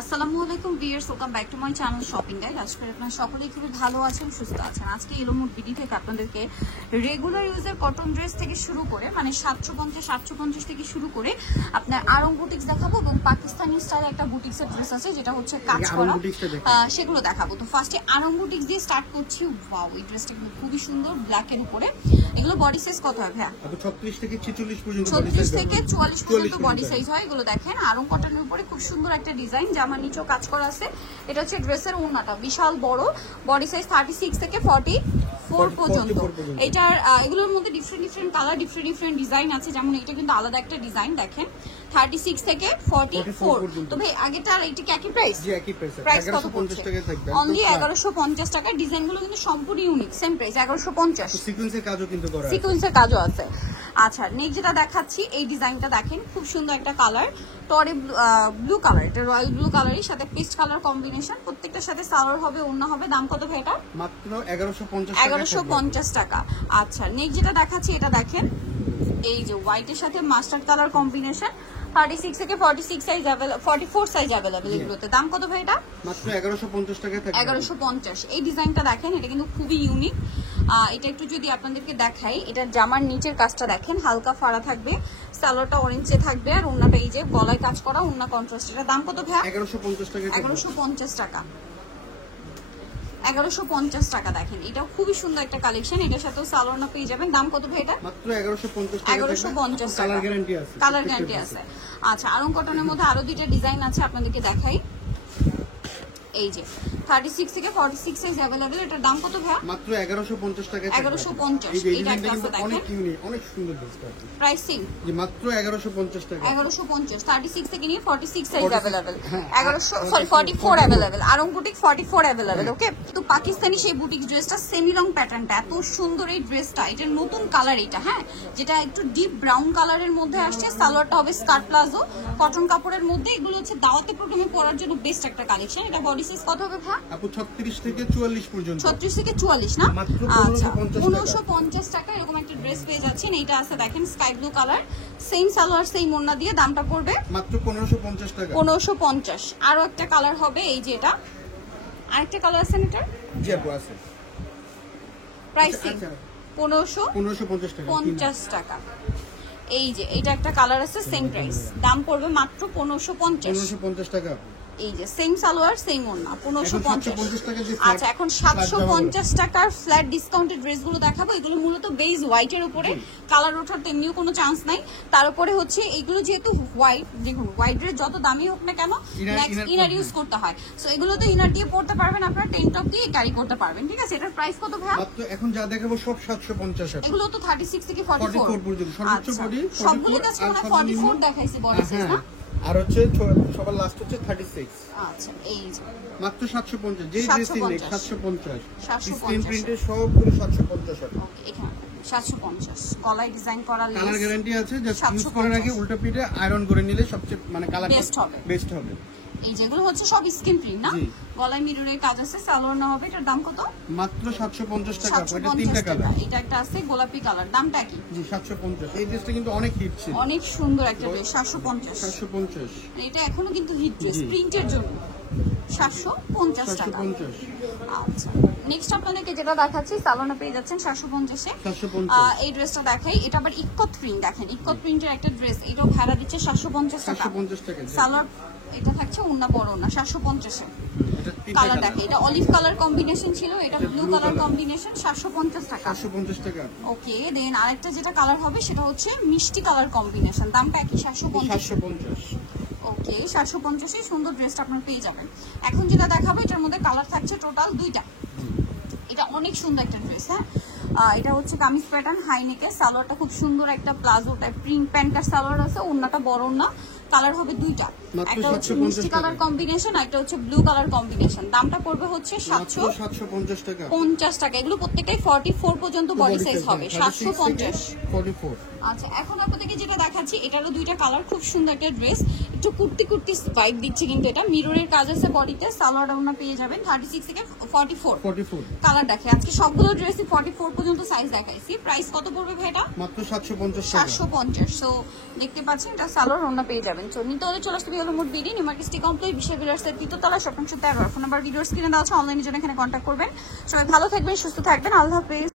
আসসালামু আলাইকুম viewers, welcome back to my channel shopping guide. আজকে আপনারা সকলেই খুবই ভালো আছেন, সুস্থ আছেন। আজকে এলোমুট বিডি থেকে আপনাদেরকে রেগুলার ইউজের কটন ড্রেস থেকে শুরু করে মানে 750 থেকে শুরু করে আপনার আরং বুটিক্স দেখাবো এবং পাকিস্তানি স্টাইলে একটা বুটিক্সের ড্রেস আছে যেটা হচ্ছে কাজ করা, সেগুলো দেখাবো। তো ফার্স্টে আরং বুটিক্স দিয়ে স্টার্ট করছি। ওয়াও, এই ড্রেসটা কিন্তু খুবই সুন্দর, ব্ল্যাকের উপরে। এগুলো বডি সাইজ কত হয় ভাইয়া? 36 থেকে 46 পর্যন্ত, 36 থেকে 44 পর্যন্ত বডি সাইজ হয়। এগুলো দেখেন আরং কটনের উপরে খুব সুন্দর একটা ডিজাইন, জামার নিচেও কাজ করা আছে। এটা হচ্ছে ড্রেসের ওড়নাটা, বিশাল বড়, বডি সাইজ 36 থেকে 44 পর্যন্ত। এটার এগুলোর মধ্যে ডিফারেন্ট কালার, ডিফারেন্ট ডিজাইন আছে। যেমন এটা কিন্তু আলাদা একটা ডিজাইন, দেখেন 36 থেকে 44। তো ভাই আগেটার এটা কি একই প্রাইস? জি একই প্রাইস, প্রাইস কত 1150 টাকা থাকবে, অনলি 1150 টাকা। ডিজাইনগুলো কিন্তু সম্পূর্ণ ইউনিক, সেম প্রাইস 1150। সিকোয়েন্সের কাজও কিন্তু করা আছে, সিকোয়েন্সের কাজও আছে। আচ্ছা, নেক্সট যেটা দেখাচ্ছি, এই ডিজাইনটা দেখেন, খুব সুন্দর একটা কালার, টরে ব্লু কালার, এটা রয়্যাল ব্লু কালারের সাথে পেস্ট কালার কম্বিনেশন। প্রত্যেকটার সাথে সালোয়ার হবে, ওড়না হবে। দাম কত ভাই এটা? মাত্র 1150 টাকা। 1150 টাকা। আচ্ছা, নেক্সট যেটা দেখাচ্ছি, এটা দেখেন, এই যে হোয়াইটের সাথে মাস্টার্ড কালার কম্বিনেশন, 36 থেকে 46 সাইজ अवेलेबल, 44 সাইজ अवेलेबल এগুলোতে। দাম কত ভাই এটা? মাত্র 1150 টাকা থাকবে। 1150। এই ডিজাইনটা দেখেন, এটা কিন্তু খুবই ইউনিক। এটা একটু যদি আপনাদেরকে দেখাই, এটা জামার নিচের কাজটা দেখেন, হালকা ফাড়া থাকবে, সালোয়ারটা অরেঞ্জে থাকবে, আর ওড়নাটা এই যে গলায় কাজ করা, ওড়না কন্ট্রাস্ট। এটা দাম কত ভাই? 1150 টাকা। 1150 টাকা। 1150 টাকা। দেখেন এটাও খুবই সুন্দর একটা কালেকশন, এটার সাথেও সালোয়ার পেয়ে যাবেন। দাম কত ভাই এটা? মাত্র 1150 টাকা। 1150 টাকা। কালার গ্যারান্টি আছে, কালার গ্যারান্টি আছে। আচ্ছা, আরং কটনের মধ্যে আরো দুইটা ডিজাইন আছে, আপনাদেরকে দেখাই। এই যে 36 থেকে 46 সাইজ अवेलेबल। এটার দাম কত ভাই? মাত্র 1150 টাকা। 1150। এটা একটা আছে, দেখেন অনেক ইউনিক, অনেক সুন্দর ড্রেসটা। প্রাইসিং জি মাত্র 1150 টাকা। 1150, 36 থেকে নিয়ে 46 size available. 44 available. Aarong boutique 44 available. Okay, তো পাকিস্তানি সেই বুটিক ড্রেসটা সেমি লং প্যাটার্নটা এত সুন্দর, এই ড্রেসটা এটা নতুন কালার, এটা হ্যাঁ, যেটা একটু ডিপ ব্রাউন কালারের মধ্যে আসছে। সালোয়ারটা হবে স্কার্ট প্লাজো, কটন কাপড়ের মধ্যে। এগুলো হচ্ছে দাওয়াতে প্রোগ্রামে পরার জন্য বেস্ট একটা কালেকশন। এটা বডি সাইজ কত হবে ভাই? আপু 36 থেকে 44 পর্যন্ত। 36 থেকে 44 না? আচ্ছা, 1550 টাকা এরকম একটা ড্রেস পেয়ে যাচ্ছেন। এটা আছে দেখেন sky blue colour, same salwar same ওড়না দিয়ে। দামটা পড়বে মাত্র 1550 টাকা। 1550। আরো একটা কালার হবে, এই যে এটা আরেকটা কালার আছে এটার। জি আপু আছে। প্রাইসিং 1550 টাকা। এই যে এটা একটা কালার আছে, সেম প্রাইস, দাম পড়বে মাত্র 1550 টাকা। এই যে সেম সালোয়ার সেম ওড়না, 1550 টাকা। আচ্ছা, এখন 750 টাকার ফ্ল্যাট ডিসকাউন্টেড ড্রেসগুলো দেখাবো। এগুলো মূলত বেজ হোয়াইটের উপরে, কালার ওঠার তেমনিও কোনো চান্স নাই। তার উপরে হচ্ছে এগুলো যেহেতু হোয়াইট, দেখুন হোয়াইট ড্রেস যত দামি হোক না কেন নেক্সট ইনার ইউজ করতে হয়। সো এগুলো তো ইনার দিয়ে পড়তে পারবেন, আপনারা টেন টপ দিয়ে ক্যারি করতে পারবেন। ঠিক আছে, এটার প্রাইস কত ভাই? মাত্র এখন যা দেখাবো সব 750। এগুলো তো 36 থেকে 44 পর্যন্ত সর্বোচ্চ বডি। সবগুলো কাছে মানে 44 দেখাইছে বডি সাইজ না? আর হচ্ছে সবার লাস্ট হচ্ছে 36। আচ্ছা, এই যে মাত্র 750। যেই ড্রেস নেই 750। 750 স্ক্রিন প্রিন্টের সবগুলো 750 টাকা। ওকে, এখানে 750 গলায় ডিজাইন করা, কালার গ্যারান্টি আছে। জাস্ট ইউজ করার আগে উল্টো পিঠে আয়রন করে নিলে সবচেয়ে মানে কালার বেস্ট হবে। এই যেগুলো হচ্ছে সব স্কিন প্রিন্ট না, গলায় মিররের কাজ আছে, সালোয়ার না হবে। এটার দাম কত? মাত্র 750 টাকা। এটা তিনটা কালার। এটা একটা আছে গোলাপি কালার, দামটা কি? জি 750। এই ড্রেসটা কিন্তু অনেক হিট ছিল, অনেক সুন্দর একটা ড্রেস। 750। এটা এখনো কিন্তু হিট ড্রেস প্রিন্টের জন্য। 750 টাকা। আচ্ছা, নেক্সট আপনাদেরকে যেটা দেখাচ্ছি, সালোনা পেয়ে যাচ্ছেন 750 এ। এই ড্রেসটা দেখাই, এটা আবার ইকত প্রিন্ট। দেখেন ইকত প্রিন্টের একটা ড্রেস, এটাও ভাড়া দিচ্ছে 750 টাকা। সালোয়ার এটা থাকছে ওন্না বড় না, 750 এ। কালার দেখে, এটা অলিভ কালার কম্বিনেশন ছিল, এটা ব্লু কালার কম্বিনেশন, 750 টাকা। 750 টাকা। ওকে, দেন আরেকটা যেটা কালার হবে সেটা হচ্ছে মিষ্টি কালার কম্বিনেশন, দামটা কি? 750। ওকে, 750 এ সুন্দর ড্রেসটা আপনারা পেয়ে যাবেন। এখন যেটা দেখাবো, এটার মধ্যে কালার থাকছে টোটাল দুইটা। এটা অনেক সুন্দর একটা ড্রেস, হ্যাঁ। এটা হচ্ছে কামিজ প্যাটার্ন, হাই নেকে, সালোয়ারটা খুব সুন্দর একটা প্লাজো টাইপ প্রিন্ট প্যান্টার সালোয়ার আছে, ওড়নাটা বড় না। কালার হবে দুইটা, একটা হচ্ছে মিষ্টি কালার কম্বিনেশন, একটা হচ্ছে ব্লু কালার কম্বিনেশন। দামটা পড়বে হচ্ছে 750 টাকা। 50 টাকা। এগুলো প্রত্যেকটাই 44 পর্যন্ত বডি সাইজ হবে। 750। 44। আচ্ছা, এখন আপনাদেরকে যেটা দেখাচ্ছি, এটারও দুইটা কালার, খুব সুন্দর একটা ড্রেস, একটু কুর্তি কুর্তি ভাইব দিচ্ছে কিন্তু এটা মিররের কাজ আছে বডিতে সালোয়ার ওড়না পেয়ে যাবেন 36 থেকে 44 কালার দেখে আজকে সবগুলো ড্রেসই 44 পর্যন্ত সাইজ দেখাইছি প্রাইস কত পড়বে ভাই এটা মাত্র 750 টাকা 750 সো দেখতে পাচ্ছেন এটা সালোয়ার ওড়না পেয়ে যাবেন তো নিতে হলে চলে আসতে হলো মোট বিডি নিউমার্কেট সিটি কমপ্লেক্স বিশাল বিলাসের তৃতীয়তলা শপিং সেন্টার ফোন নাম্বার ভিডিওর স্ক্রিনে দেওয়া আছে অনলাইনে জন্য এখানে কন্ট্যাক্ট করবেন সবাই ভালো থাকবেন সুস্থ থাকবেন আল্লাহ হাফেজ